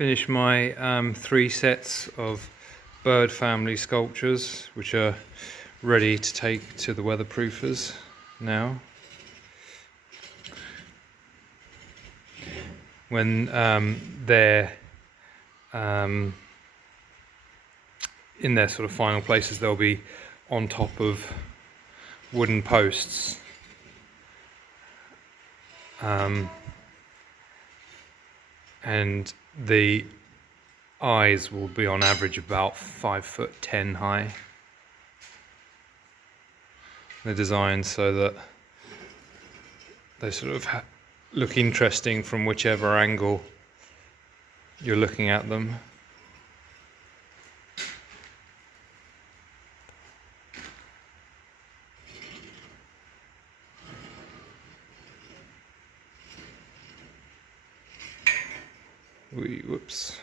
finished my 3 sets of bird family sculptures, which are ready to take to the weatherproofers now. When they're in their sort of final places, they'll be on top of wooden posts. And the eyes will be on average about 5'10" high. They're designed so that they sort of look interesting from whichever angle you're looking at them. Whoops.